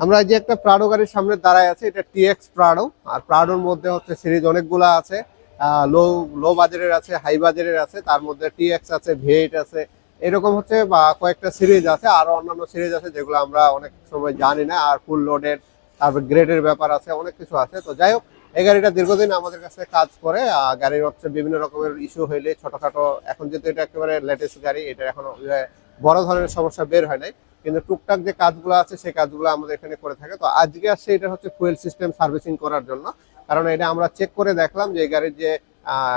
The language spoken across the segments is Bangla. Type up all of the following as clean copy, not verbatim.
আমরা যে একটা প্রাডো গাড়ির সামনে দাঁড়ায় আছে, এটা টিএক্স প্রাডো। আর প্রাডোর মধ্যে হচ্ছে সিরিজ অনেকগুলা আছে, লো লো বাজারের আছে, হাই বাজারের আছে, তার মধ্যে টিএক্স আছে, ভি8 আছে, এরকম হচ্ছে বা কয়েকটা সিরিজ আছে, আরো অন্যান্য সিরিজ আছে যেগুলো আমরা অনেক সময় জানি না। আর ফুল লোডের, তারপর গ্রেডের ব্যাপার আছে, অনেক কিছু আছে। তো যাই হোক, এই গাড়িটা দীর্ঘদিন আমাদের কাছে কাজ করে। গাড়ির হচ্ছে বিভিন্ন রকমের ইস্যু হইলে ছোটখাটো, এখন যেহেতু এটা একেবারে লেটেস্ট গাড়ি, এটা এখনো বড় ধরনের সমস্যা বের হয় নাই, কিন্তু টুকটাক যে কাজগুলো আছে সেই কাজগুলো আমাদের এখানে করে থাকে। তো আজকে আসছে এটা হচ্ছে ফুয়েল সিস্টেম সার্ভিসিং করার জন্য, কারণ এটা আমরা চেক করে দেখলাম যে এই গাড়ির যে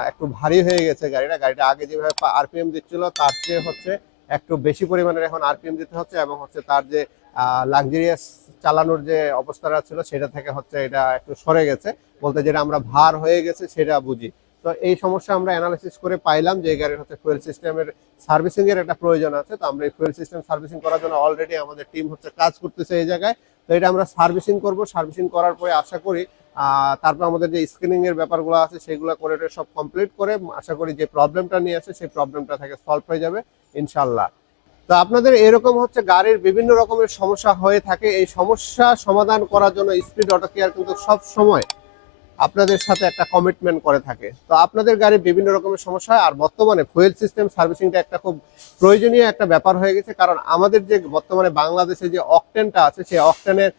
একটু ভারী হয়ে গেছে গাড়িটা আগে যেভাবে আরপিএম দিচ্ছিল তার চেয়ে হচ্ছে একটু বেশি পরিমাণের এখন আরপিএম দিতে হচ্ছে, এবং হচ্ছে তার যে লাক্সারিয়াস চালানোর যে অবস্থাটা ছিল সেটা থেকে হচ্ছে এটা একটু সরে গেছে, বলতে যেটা আমরা ভার হয়ে গেছে সেটা বুঝি। তো এই সমস্যা আমরা অ্যানালাইসিস করে পাইলাম যে এই গাড়ির হচ্ছে ফুয়েল সিস্টেমের সার্ভিসিং এর একটা প্রয়োজন আছে। তো আমরা এই ফুয়েল সিস্টেম সার্ভিসিং করার জন্য অলরেডি আমাদের টিম হচ্ছে কাজ করতেছে এই জায়গায়। তো এটা আমরা সার্ভিসিং করব, সার্ভিসিং করার পরে আশা করি তারপর আমাদের যে স্ক্রিনিং এর ব্যাপারগুলো আছে সেগুলো করে সব কমপ্লিট করে আশা করি যে প্রবলেমটা নিয়ে আসে সেই প্রবলেমটা থেকে সলভ হয়ে যাবে ইনশাল্লাহ। তো আপনাদের এরকম হচ্ছে গাড়ির বিভিন্ন রকমের সমস্যা হয়ে থাকে, এই সমস্যা সমাধান করার জন্য স্পিড অটো কেয়ার কিন্তু সব সময় আপনাদের সাথে একটা কমিটমেন্ট করে থাকে। তো আপনাদের গাড়ির বিভিন্ন রকমের সমস্যা হয়, আর বর্তমানে ফুয়েল সিস্টেম সার্ভিসিংটা একটা খুব প্রয়োজনীয় একটা ব্যাপার হয়ে গেছে, কারণ আমাদের যে বর্তমানে বাংলাদেশে যে অকটেনটা আছে সেই অকটেনের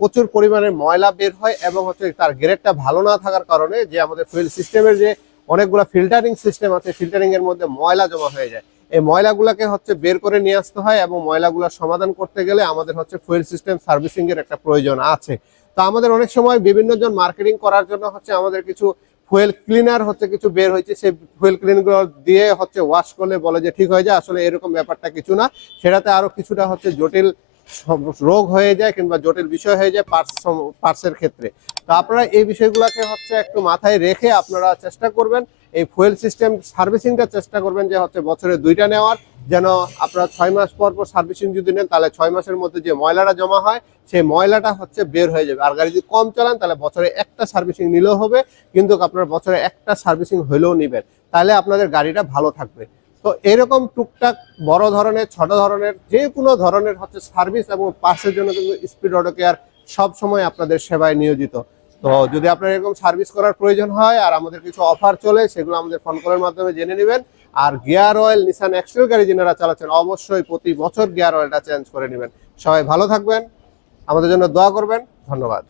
প্রচুর পরিমাণে ময়লা বের হয়, এবং হচ্ছে তার গ্রেডটা ভালো না থাকার কারণে যে আমাদের ফুয়েল সিস্টেমের যে অনেকগুলো ফিল্টারিং সিস্টেম আছে, ফিল্টারিং এর মধ্যে ময়লা জমা হয়ে যায়। এই ময়লাগুলোকে হচ্ছে বের করে নিয়ে আসতে হয়, এবং ময়লাগুলো সমাধান করতে গেলে আমাদের হচ্ছে ফুয়েল সিস্টেম সার্ভিসিং এর একটা প্রয়োজন আছে। তো আমাদের অনেক সময় বিভিন্ন জন মার্কেটিং করার জন্য হচ্ছে আমাদের কিছু ফুয়েল ক্লিনার হচ্ছে কিছু বের হয়েছে, সেই ফুয়েল ক্লিনারগুলো দিয়ে হচ্ছে ওয়াশ করলে বলে যে ঠিক হয়ে যায়, আসলে এরকম ব্যাপারটা কিছু না। সেটাতে আরো কিছুটা হচ্ছে জটিল রোগ হয়ে যায় কিংবা জটিল বিষয় হয়ে যায় পার্টসের ক্ষেত্রে। তো আপনারা এই বিষয়গুলোকে হচ্ছে একটু মাথায় রেখে আপনারা চেষ্টা করবেন এই ফুয়েল সিস্টেম সার্ভিসিংটা চেষ্টা করবেন যে হচ্ছে বছরে 2টা নেওয়ার, যেন আপনারা 6 মাস পর পর সার্ভিসিং যদি নেন তাহলে 6 মাসের মধ্যে যে ময়লাটা জমা হয় সেই ময়লাটা হচ্ছে বের হয়ে যাবে। আর গাড়ি যদি কম চালান তাহলে বছরে একটা সার্ভিসিং নিলেও হবে, কিন্তু আপনারা বছরে একটা সার্ভিসিং হলেও নেবেন, তাহলে আপনাদের গাড়িটা ভালো থাকবে। তো এরকম টুকটাক বড় ধরনের ছোট ধরনের যে কোনো ধরনের হচ্ছে সার্ভিস এবং পার্টসের জন্য কিন্তু স্পিড অটো কেয়ার সব সময় আপনাদের সেবায় নিয়োজিত। তো যদি আপনার এরকম সার্ভিস করার প্রয়োজন হয় আর আমাদের কিছু অফার চলে, সেগুলো আমাদের ফোন কলের মাধ্যমে জেনে নেবেন। আর গিয়ার অয়েল নিসান এক্সেল গাড়ি যারা চালাচ্ছেন অবশ্যই প্রতি বছর গিয়ার অয়েলটা চেঞ্জ করে নেবেন। সবাই ভালো থাকবেন, আমাদের জন্য দোয়া করবেন। ধন্যবাদ।